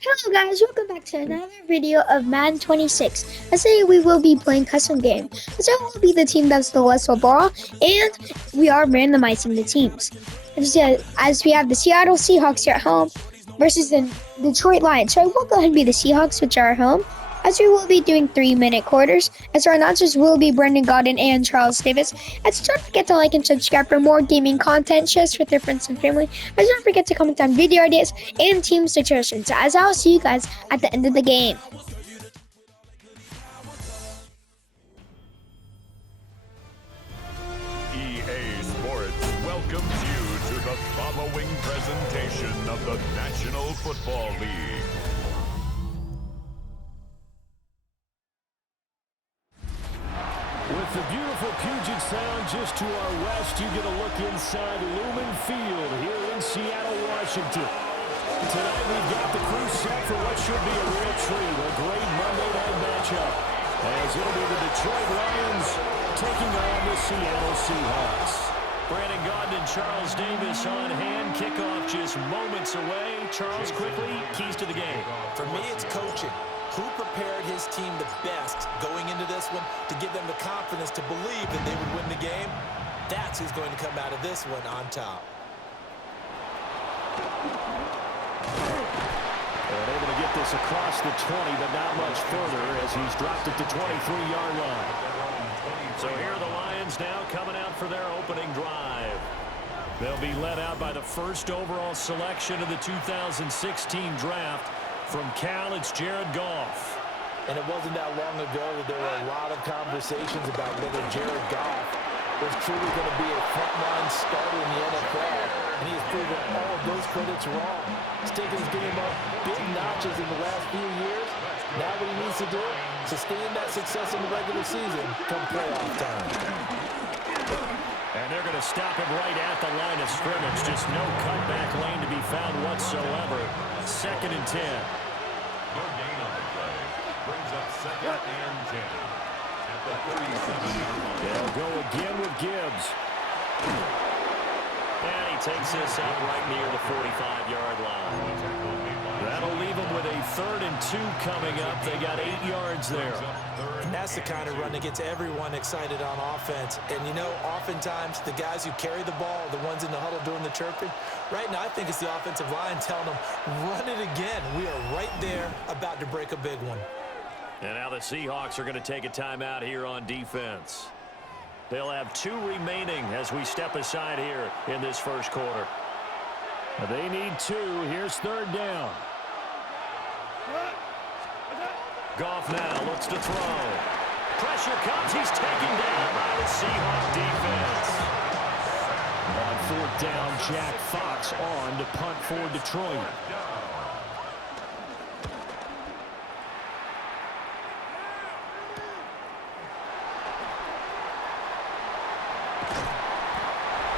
Hello guys, welcome back to another video of Madden 26. Today we will be playing custom game. So I will be the team that's the less football, and we are randomizing the teams. As we have the Seattle Seahawks here at home versus the Detroit Lions. So I will go ahead and be the Seahawks, which are at home, as we will be doing 3-minute quarters. As our announcers will be Brendan Godden and Charles Davis. As don't forget to like and subscribe for more gaming content, share with your friends and family. As don't forget to comment on video ideas and team suggestions. As I'll see you guys at the end of the game. EA Sports welcomes you to the following presentation of the National Football League. With the beautiful Puget Sound just to our west, you get a look inside Lumen Field here in Seattle, Washington. Tonight we've got the crew set for what should be a real treat, a great Monday night matchup, as it'll be the Detroit Lions taking on the Seattle Seahawks. Brandon Gaudin and Charles Davis on hand. Kickoff just moments away. Charles, quickly, keys to the game. For me, it's coaching. Who prepared his team the best going into this one to give them the confidence to believe that they would win the game? That's who's going to come out of this one on top. And able to get this across the 20, but not much further as he's dropped it to 23-yard line. So here are the Lions now coming out for their opening drive. They'll be led out by the first overall selection of the 2016 draft. From Cal, it's Jared Goff. And it wasn't that long ago that there were a lot of conversations about whether Jared Goff was truly going to be a frontline starter in the NFL. And he has proven all of those critics wrong. He's taken his game up big notches in the last few years. Now what he needs to do, sustain that success in the regular season come playoff time. And they're going to stop him right at the line of scrimmage. Just no cutback lane to be found whatsoever. 2nd and 10. No gain on the play. Brings up 2nd and 10. At the 37-yard line. They'll go again with Gibbs. And he takes this up right near the 45-yard line. That'll leave them with a 3rd and 2 coming up. They got 8 yards there. And that's the kind of run that gets everyone excited on offense. And, you know, oftentimes the guys who carry the ball are the ones in the huddle doing the chirping. Right now, I think it's the offensive line telling them, run it again. We are right there about to break a big one. And now the Seahawks are going to take a timeout here on defense. They'll have 2 remaining as we step aside here in this first quarter. They need 2. Here's 3rd down. Goff now looks to throw. Pressure comes. He's taken down by the Seahawks defense. On 4th down, Jack Fox on to punt for Detroit.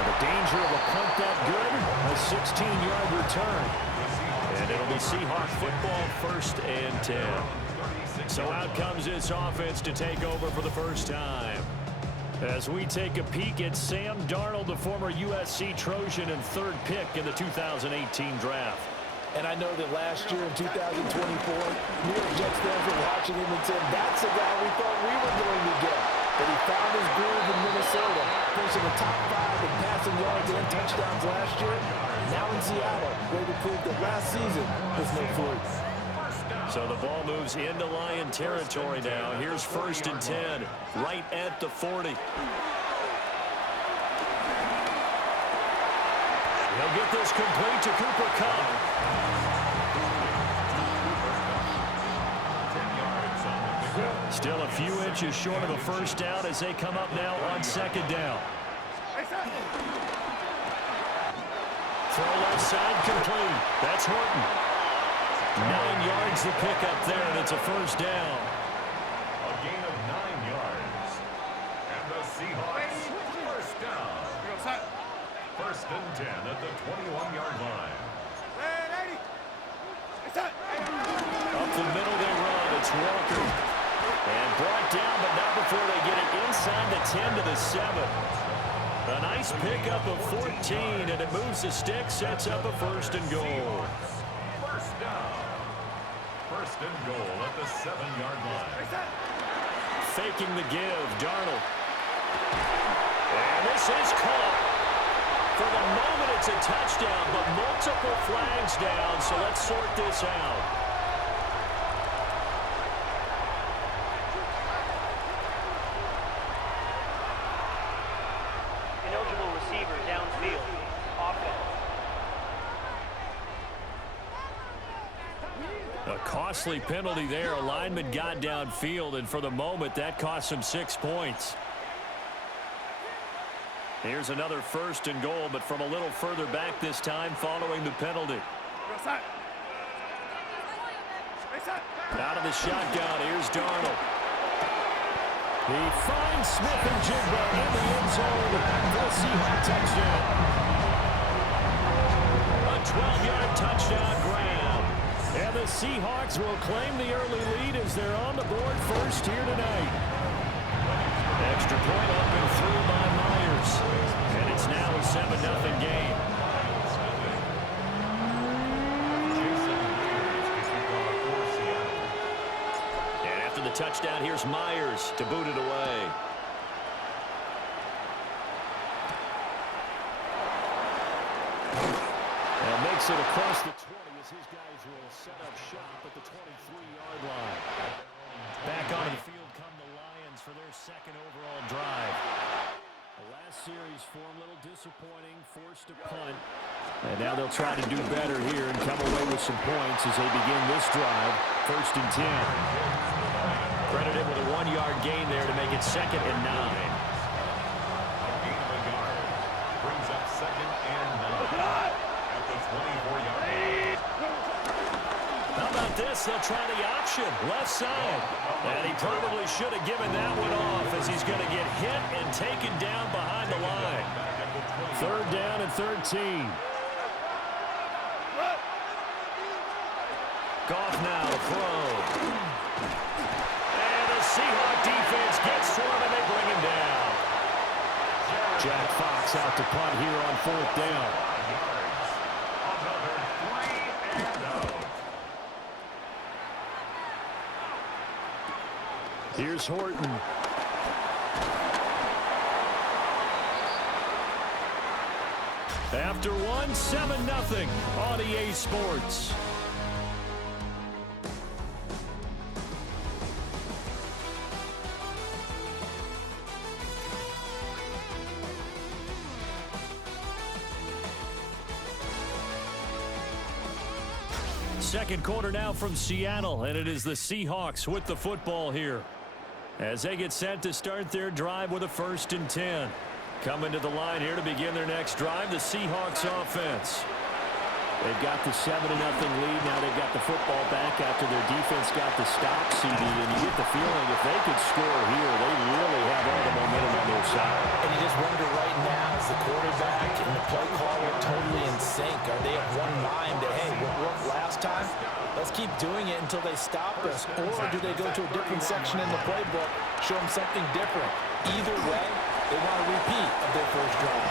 The danger of a punt that good, a 16-yard return. And it'll be Seahawks football 1st and 10. So out comes this offense to take over for the first time. As we take a peek at Sam Darnold, the former USC Trojan and 3rd pick in the 2018 draft. And I know that last year in 2024, New York Jets fans were watching him and saying, that's the guy we thought we were going to get. But he found his groove in Minnesota, finishing the top 5 in passing yards and touchdowns last year. Now in Seattle, where he proved that last season was no fluke. So the ball moves into Lion territory now. Here's 1st and 10, right at the 40. He'll get this complete to Cooper Kupp. 10 yards on the pickup. Still a few inches short of a first down as they come up now on 2nd down. Throw left side complete. That's Horton. 9 yards to pick up there, and it's a first down. A gain of 9 yards. And the Seahawks first down. 1st and 10 at the 21-yard line. Up the middle they run. It's Walker. And brought down, but not before they get it inside the 10 to the 7. A nice pickup of 14, and it moves the stick, sets up a 1st and goal. First down. and goal at the 7-yard line. Faking the give, Darnold. And this is caught. For the moment, it's a touchdown, but multiple flags down, so let's sort this out. Ineligible receiver downfield. Offense. A costly penalty there. A lineman got downfield, and for the moment, that cost him 6 points. Here's another 1st and goal, but from a little further back this time following the penalty. Out of the shotgun, here's Darnold. He finds Smith and Jigba in the end zone for the Seahawks touchdown. A 12-yard touchdown grab. And the Seahawks will claim the early lead as they're on the board first here tonight. Extra point up and through by Myers. And it's now a 7-0 game. And after the touchdown, here's Myers to boot it away. And makes it across the 20 as his guys will set up shop at the 23-yard line. Back onto the field come the Lions for their 2nd overall drive. The last series for them, a little disappointing, forced to punt. And now they'll try to do better here and come away with some points as they begin this drive. 1st and 10. Credited with a 1-yard gain there to make it 2nd and 9. A gain of a yard. Brings up 2nd and 9. At the 24-yard line. How about this? They'll try the option, left side. And he probably should have given that one off as he's going to get hit and taken down behind the line. 3rd down and 13. Goff now to throw. And the Seahawk defense gets to him and they bring him down. Jack Fox out to punt here on 4th down. Here's Horton. After one, 7-0 on EA Sports. Second quarter now from Seattle, and it is the Seahawks with the football here as they get set to start their drive with a 1st and 10. Coming to the line here to begin their next drive, the Seahawks offense. They've got the 7-0 lead. Now they've got the football back after their defense got the stop, CD, and you get the feeling if they could score here, they really have all the momentum on their side. And you just wonder right now, is the quarterback and the play caller totally in sync? Are they of one mind that, hey, what worked last time? Let's keep doing it until they stop us. Or do they go to a different section in the playbook, show them something different? Either way, they want a repeat of their first drive.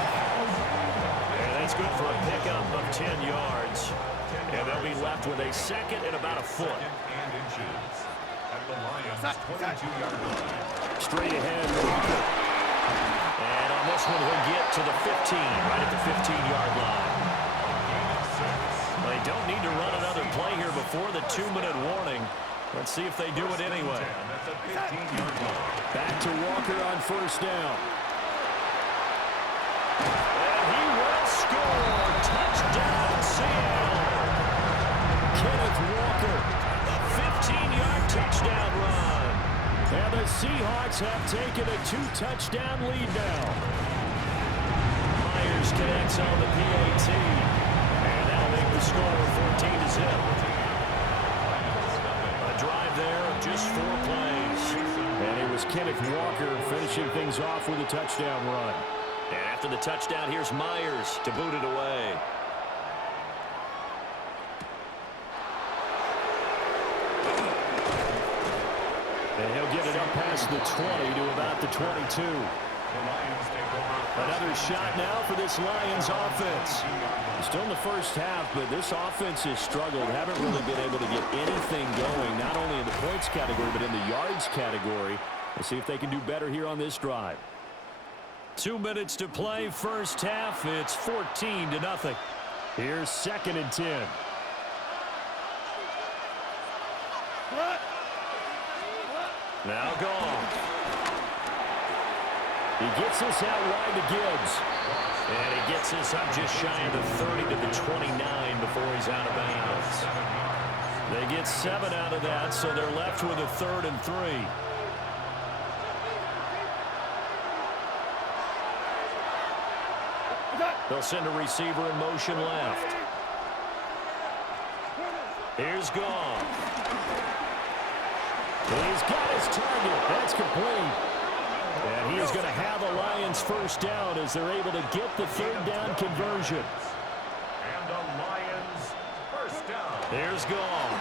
And that's good for a pickup of 10 yards. And they'll be left with a 2nd and about a foot. And inches. At the Lions' 22-yard line. Straight ahead, Walker. And on this one, he'll get to the 15, right at the 15-yard line. They don't need to run another play here before the 2-minute warning. Let's see if they do it anyway. Back to Walker on 1st down. And he will score. Touchdown, Seattle. Kenneth Walker, a 15-yard touchdown run. And the Seahawks have taken a 2-touchdown lead now. Myers connects on the PAT. And that'll make the score 14-0. A drive there of just 4 plays. And it was Kenneth Walker finishing things off with a touchdown run. And after the touchdown, here's Myers to boot it away. And he'll get it up past the 20 to about the 22. Another shot now for this Lions offense. Still in the first half, but this offense has struggled. Haven't really been able to get anything going, not only in the points category, but in the yards category. We'll see if they can do better here on this drive. 2 minutes to play, first half. It's 14-0. Here's 2nd and 10. Now gone. He gets this out wide to Gibbs. And he gets this up just shy of the 30 to the 29 before he's out of bounds. They get 7 out of that, so they're left with a 3rd and 3. They'll send a receiver in motion left. Here's Goff. He's got his target. That's complete. And he is going to have a Lions first down as they're able to get the 3rd down conversion. And the Lions first down. Here's Goff.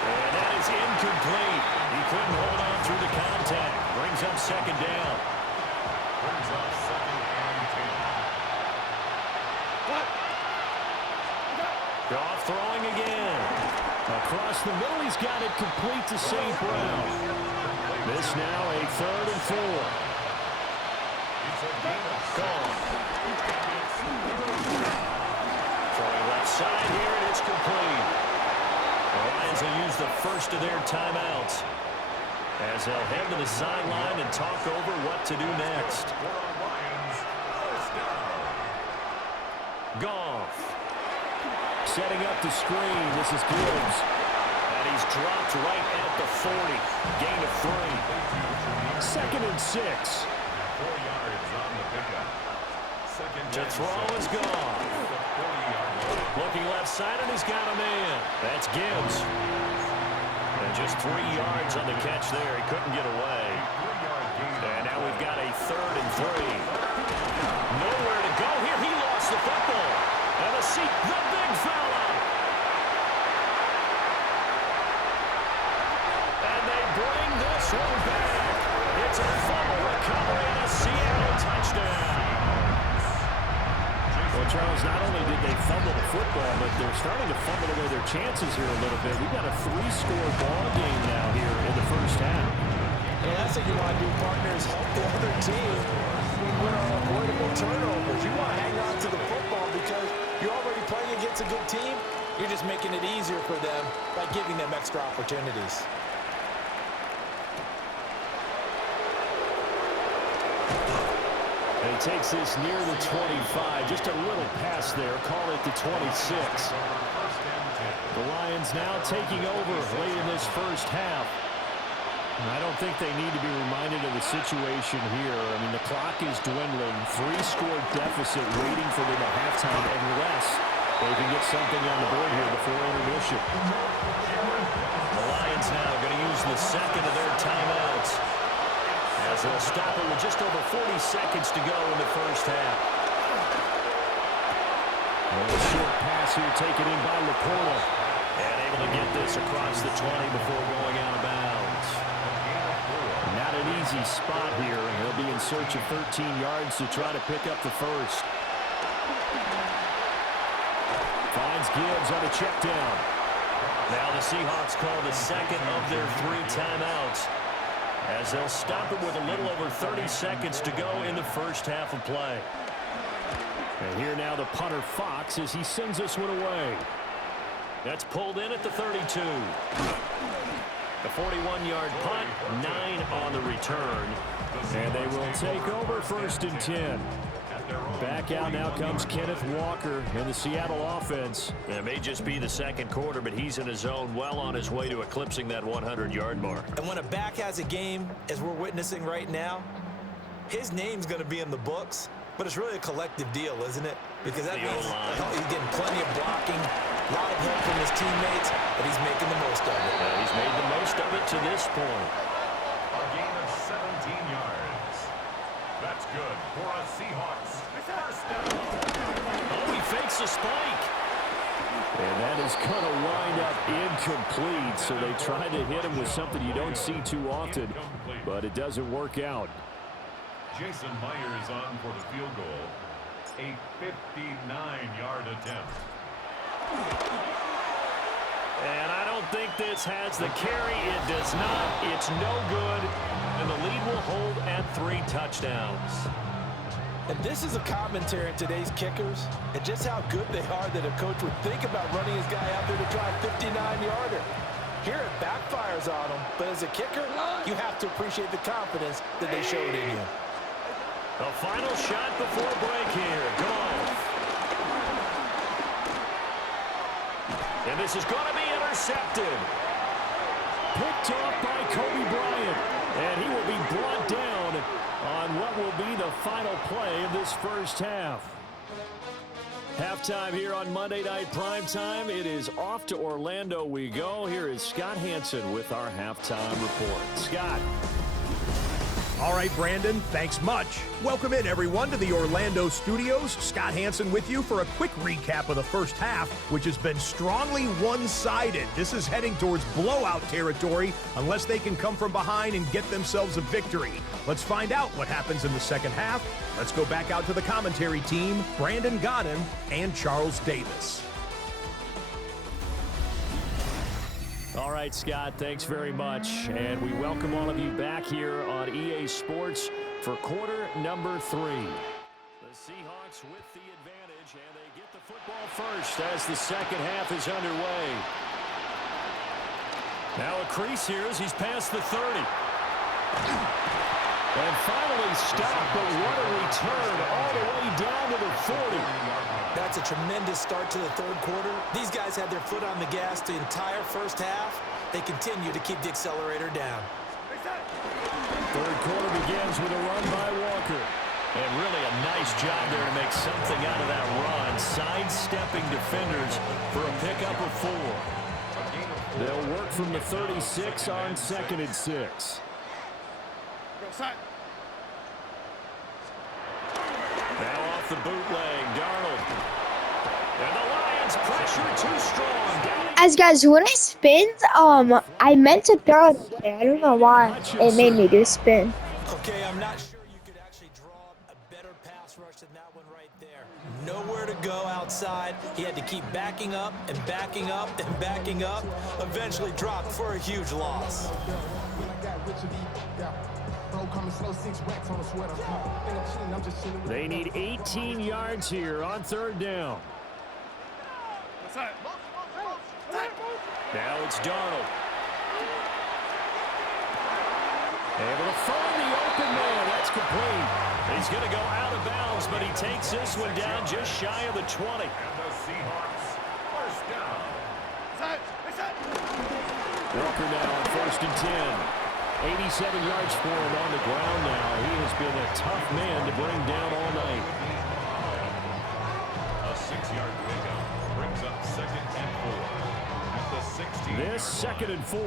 And that is incomplete. He couldn't hold on through the contact. Brings up 2nd down. Brings up 2nd and 10. Goff throwing again. Across the middle, he's got it complete to St. Brown. This now a 3rd and 4. Gone. Throwing left side here, and it's complete. The Lions will use the first of their timeouts as they'll head to the sideline and talk over what to do next. Goff. Setting up the screen. This is Gibbs. And he's dropped right at the 40. Gain of 3. 2nd and 6. 4 yards on the pickup. To throw is Goff. Looking left side, and he's got a man. That's Gibbs. And just 3 yards on the catch there. He couldn't get away. And now we've got a 3rd and 3. Nowhere to go here. He lost the football. And the big fella. And they bring this one back. It's a fumble recovery and a Seattle touchdown. Well, Charles, not only did they fumble the football, but they're starting to fumble away their chances here a little bit. We've got a 3-score ball game now here in the first half. And that's what you want to do, partners. Help the other team win on avoidable turnovers. You want to hang on to the football because you're already playing against a good team. You're just making it easier for them by giving them extra opportunities. And he takes this near the 25. Just a little pass there. Call it the 26. The Lions now taking over late in this first half. And I don't think they need to be reminded of the situation here. I mean, the clock is dwindling. 3-score deficit waiting for them at halftime unless they can get something on the board here before intermission. The Lions now going to use the 2nd of their timeouts as they'll stop it with just over 40 seconds to go in the first half. A short pass here taken in by Laporta. And able to get this across the 20 before going out of bounds. Not an easy spot here. He'll be in search of 13 yards to try to pick up the first. Finds Gibbs on a check down. Now the Seahawks call the 2nd of their 3 timeouts as they'll stop it with a little over 30 seconds to go in the first half of play. And here now the punter Fox as he sends this one away. That's pulled in at the 32. The 41-yard punt, 9 on the return. And they will take over 1st and 10. Back out now comes Kenneth Walker in the Seattle offense. It may just be the 2nd quarter, but he's in his zone, well on his way to eclipsing that 100-yard mark. And when a back has a game, as we're witnessing right now, his name's going to be in the books, but it's really a collective deal, isn't it? Because that means he's getting plenty of blocking, a lot of help from his teammates, but he's making the most of it. Yeah, he's made the most of it to this point. A gain of 17 yards. That's good for a Seahawks first down. Oh, he fakes a spike. And that is going to wind up incomplete. So they tried to hit him with something you don't see too often, but it doesn't work out. Jason Myers on for the field goal. A 59-yard attempt. And I don't think this has the carry. It does not. It's no good. And the lead will hold at 3 touchdowns. And this is a commentary on today's kickers and just how good they are that a coach would think about running his guy out there to try a 59-yarder. Here it backfires on him, but as a kicker, you have to appreciate the confidence that they showed in you. The final shot before break here. Goff. And this is going to be intercepted. Picked off by Kobe Bryant. And he will be brought down on what will be the final play of this first half. Halftime here on Monday Night Primetime. It is off to Orlando we go. Here is Scott Hansen with our halftime report. Scott. All right, Brandon, thanks much. Welcome in, everyone, to the Orlando studios. Scott Hansen with you for a quick recap of the first half, which has been strongly one-sided. This is heading towards blowout territory unless they can come from behind and get themselves a victory. Let's find out what happens in the second half. Let's go back out to the commentary team, Brandon Godden and Charles Davis. All right, Scott, thanks very much. And we welcome all of you back here on EA Sports for quarter number 3. The Seahawks with the advantage, and they get the football first as the second half is underway. Now a crease here as he's past the 30. And finally stopped, but what a return all the way down to the 40. That's a tremendous start to the third quarter. These guys had their foot on the gas the entire first half. They continue to keep the accelerator down. Third quarter begins with a run by Walker. And really a nice job there to make something out of that run. Sidestepping defenders for a pickup of 4. They'll work from the 36 on 2nd and 6. Now off the bootleg, Darnold. And the Lions pressure too strong. Down. As guys, when I spinned, I meant to throw it there. I don't know why it made me do spin. Okay, I'm not sure you could actually draw a better pass rush than that one right there. Nowhere to go outside. He had to keep backing up and backing up and backing up. Eventually dropped for a huge loss. They need 18 yards here on 3rd down. Now it's Darnold. Able to find the open man. That's complete. He's going to go out of bounds, but he takes this one down just shy of the 20. And the Seahawks first down. Walker now on 1st and 10. 87 yards for him on the ground now. He has been a tough man to bring down all night. A 6-yard pickup brings up 2nd and 4 at the 16. This 2nd and 4.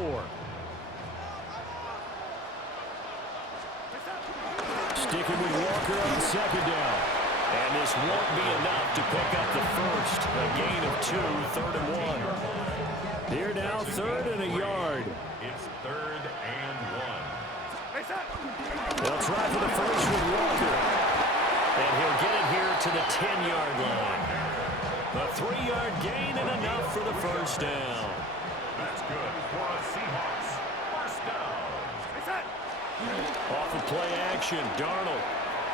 Sticking with Walker on 2nd down. And this won't be enough to pick up the first. A gain of 2, 3rd and 1. Here now, 3rd and a yard. It's 3rd and 1. They'll try for the first with Walker. And he'll get it here to the 10-yard line. A 3-yard gain and enough for the first down. That's good for the Seahawks. First down. Off of play action, Darnold.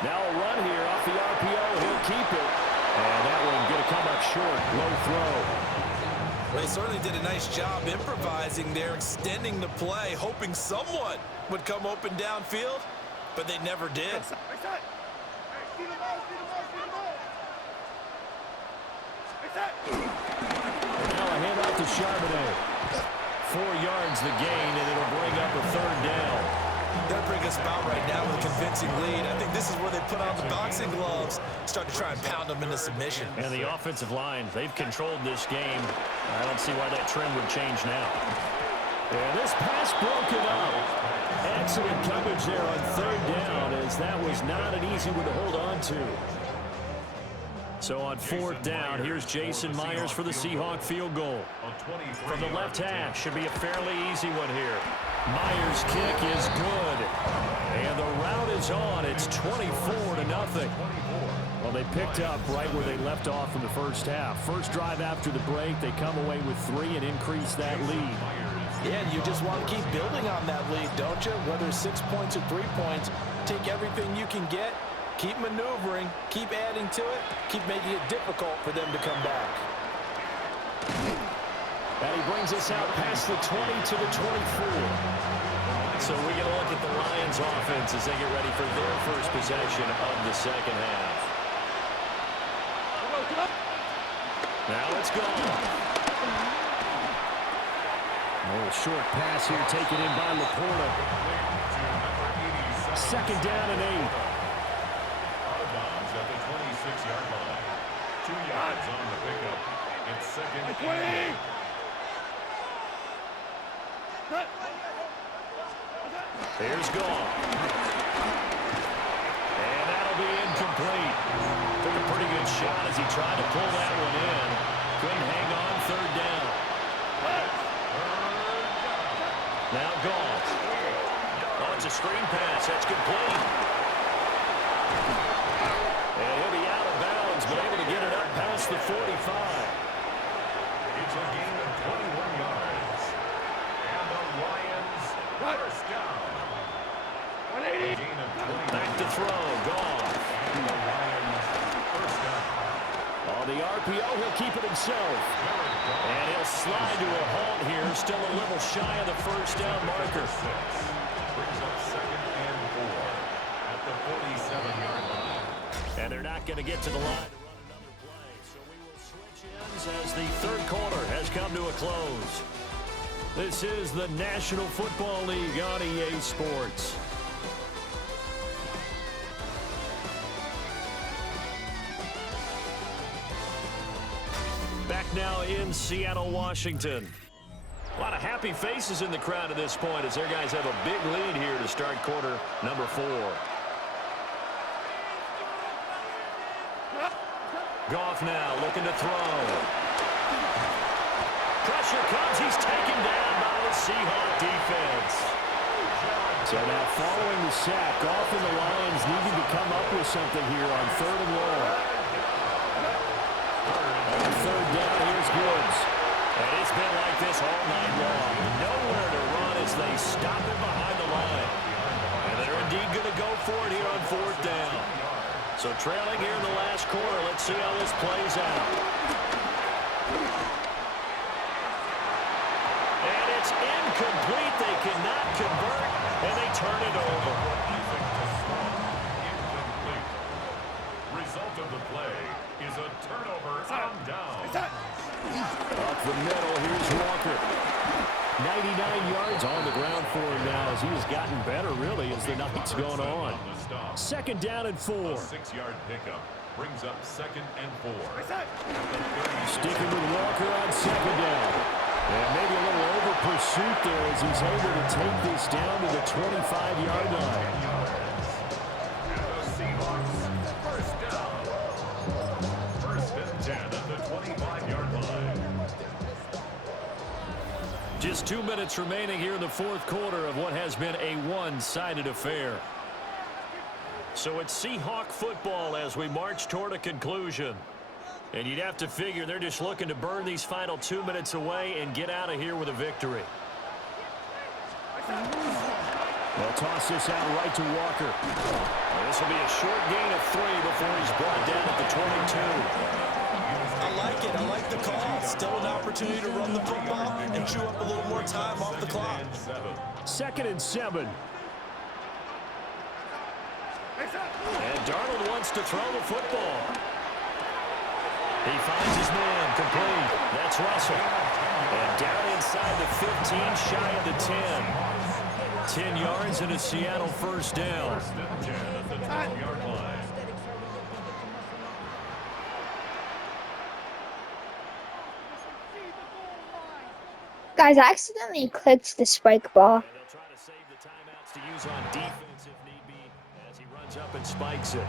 Now a run here off the RPO. He'll keep it. And that one going to come up short. Low throw. They certainly did a nice job improvising there, extending the play, hoping someone would come open downfield, but they never did. Now a handoff to Charbonnet. 4 yards the gain, and it'll bring up a 3rd down. They'll bring us about right now with a convincing lead. I think this is where they put on the boxing gloves, start to try and pound them into submission. And the offensive line, they've controlled this game. I don't see why that trend would change now. And this pass broken up. Excellent coverage there on 3rd down, as that was not an easy one to hold on to. So on fourth down, here's Jason Myers for the Seahawk field goal. From the left hash, should be a fairly easy one here. Myers' kick is good. And the route is on. It's 24-0. Well, they picked up right where they left off in the first half. First drive after the break, they come away with 3 and increase that lead. Yeah, you just want to keep building on that lead, don't you? Whether it's 6 points or 3 points, take everything you can get. Keep maneuvering, keep adding to it, keep making it difficult for them to come back. And he brings us out past the 20 to the 24. So we get a look at the Lions offense as they get ready for their first possession of the second half. Now it's gone. A little short pass here taken in by Laporta. Second down and 8. 26-yard line. 2 yards on the pickup. It's second and 8. Here's Goff. And that'll be incomplete. Took a pretty good shot as he tried to pull that one in. Couldn't hang on third down. Now Goff. Oh, it's a screen pass. That's complete. And he'll be out of bounds, but able to get it up past the 45. It's a gain of 21 yards. And the Lions first down. 180. Back to throw. Goff. And the Lions first down. On the RPO, he'll keep it himself. And he'll slide to a halt here. Still a little shy of the first down marker. Brings up second and 4 at the 47-yard line. And they're not going to get to the line to run another play. So we will switch ends as the third quarter has come to a close. This is the National Football League on EA Sports. Back now in Seattle, Washington. A lot of happy faces in the crowd at this point as their guys have a big lead here to start quarter number 4. Goff now looking to throw. Pressure comes. He's taken down by the Seahawk defense. So now following the sack, Goff and the Lions needing to come up with something here on third and long. On third down, here's Woods. And it's been like this all night long. Nowhere to run as they stop it behind the line. And they're indeed going to go for it here on fourth down. So trailing here in the last quarter. Let's see how this plays out. And it's incomplete. They cannot convert, and they turn it over. Incomplete. Result of the play is a turnover on down. Up the middle, here's Walker. 99 yards on the ground for him now as he has gotten better, really, as the night's gone on. Second down and 4. A 6-yard pickup brings up second and 4. Sticking with Walker on second down. And maybe a little over pursuit there as he's able to take this down to the 25-yard line. And the Seahawks first down. First and 10 at the 25-yard line. Just 2 minutes remaining here in the fourth quarter of what has been a one-sided affair. So it's Seahawk football as we march toward a conclusion. And you'd have to figure they're just looking to burn these final 2 minutes away and get out of here with a victory. They'll toss this out right to Walker. And this will be a short gain of 3 before he's brought down at the 22. I like it. I like the call. Still an opportunity to run the football and chew up a little more time off the clock. Second and 7. And Darnold wants to throw the football. He finds his man complete. That's Russell. And down inside the 15, shy of the 10. 10 yards and a Seattle first down. First and 10 at the 12-yard line. Guys, I accidentally clicked the spike ball. And they'll try to save the timeouts to use on defense if need be as he runs up and spikes it.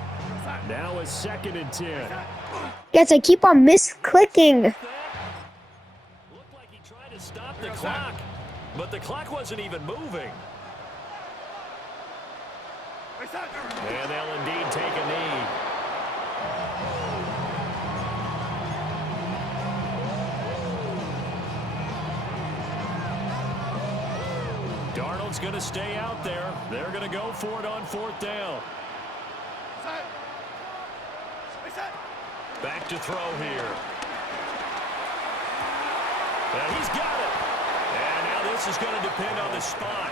Now a 2nd and 10. Guys, I keep on misclicking. Looked like he tried to stop the clock, but the clock wasn't even moving. And they'll indeed take a knee. Darnold's going to stay out there. They're going to go for it on 4th down. Back to throw here. And he's got it. And now this is going to depend on the spot.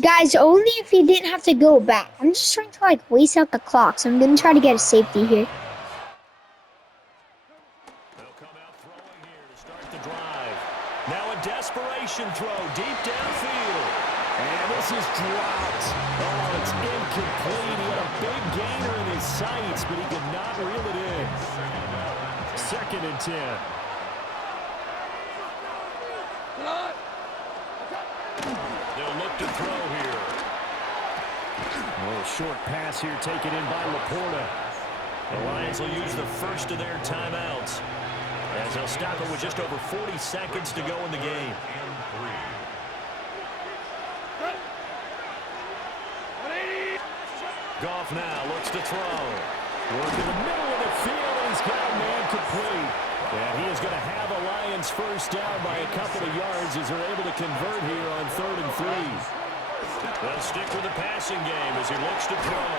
Guys, only if you didn't have to go back. I'm just trying to like waste out the clock, so I'm going to try to get a safety here. They'll come out throwing here to start the drive. Now a desperation throw deep downfield. And this is dropped. Oh, it's incomplete. He had a big gainer in his sights, but he could not reel it in. 2nd and 10. They'll look to throw here. A little short pass here taken in by Laporta. The Lions will use the first of their timeouts as they'll stop it with just over 40 seconds to go in the game. Goff now looks to throw. Work in the middle of the field, and he's got a man complete. And he is going to have a Lions first down by a couple of yards as they're able to convert here on 3rd and 3. They'll stick with the passing game as he looks to throw.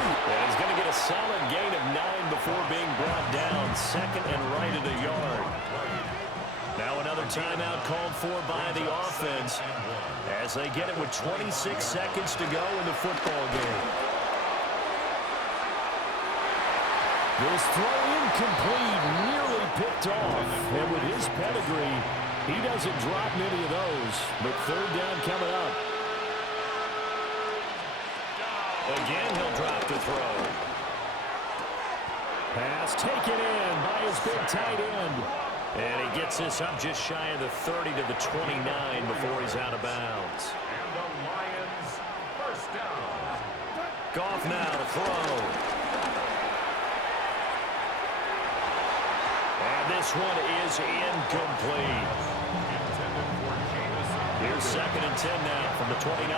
And he's going to get a solid gain of 9 before being brought down. 2nd and right at a yard. Now another timeout called for by the offense as they get it with 26 seconds to go in the football game. This throw incomplete, nearly picked off. And with his pedigree, he doesn't drop many of those. But 3rd down coming up. Again, he'll drop the throw. Pass taken in by his big tight end. And he gets this up just shy of the 30 to the 29 before he's out of bounds. And the Lions first down. Goff now to throw. And this one is incomplete. Here's 2nd and 10 now from the 29.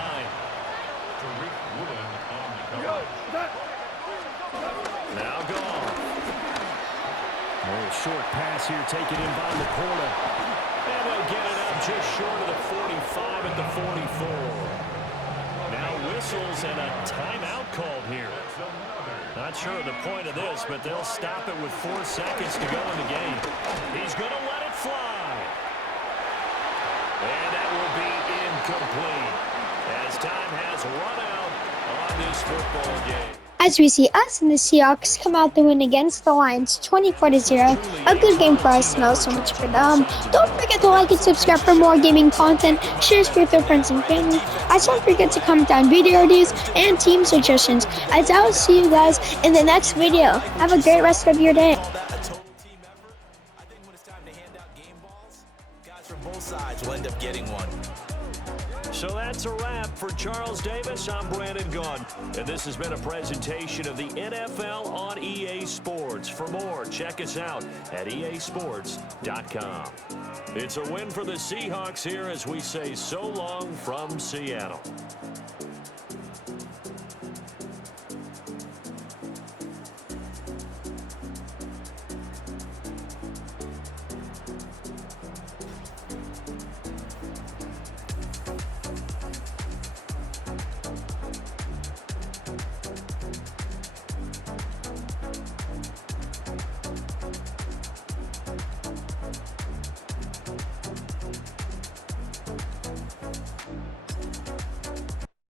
Now Goff. A little short pass here taken in by Laporta. And they'll get it up just short of the 45 at the 44. Now whistles and a timeout called here. Not sure of the point of this, but they'll stop it with 4 seconds to go in the game. He's going to let it fly. And that will be incomplete as time has run out on this football game. As we see us and the Seahawks come out the win against the Lions 24-0. A good game for us, not so much for them. Don't forget to like and subscribe for more gaming content. Share this with your friends and family. Also, don't forget to comment down video ideas and team suggestions. As I will see you guys in the next video. Have a great rest of your day. Both sides will end up getting one. So that's a wrap for Charles Davis. I'm Brandon Gunn, and this has been a presentation of the NFL on EA Sports. For more, check us out at easports.com. It's a win for the Seahawks here as we say so long from Seattle.